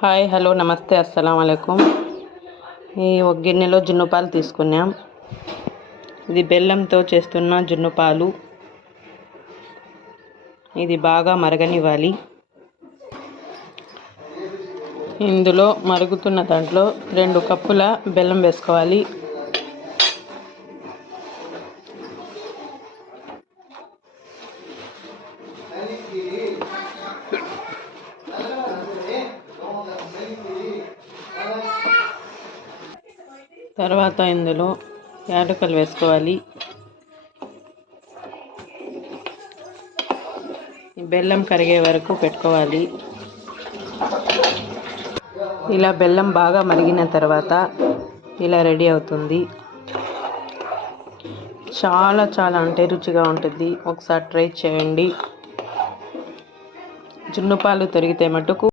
Hi hello నమస్తే అస్సలం వాలేకుమ్. ఈ ఒక గిన్నెలో జున్ను పాలు తీసుకున్నాం. ఇది బెల్లంతో చేస్తున్న జున్ను పాలు. ఇది బాగా మరగనివ్వాలి. ఇందులో మరుగుతున్న దాంట్లో 2 కప్పుల బెల్లం వేసుకోవాలి. తర్వాత ఇందులో యాలకులు వేసుకోవాలి. బెల్లం కరిగే వరకు పెట్టుకోవాలి. ఇలా బెల్లం బాగా మరిగిన తర్వాత ఇలా రెడీ అవుతుంది. చాలా అంటే రుచిగా ఉంటుంది. ఒకసారి ట్రై చేయండి. జున్ను పాలు తొరిగితే మటుకు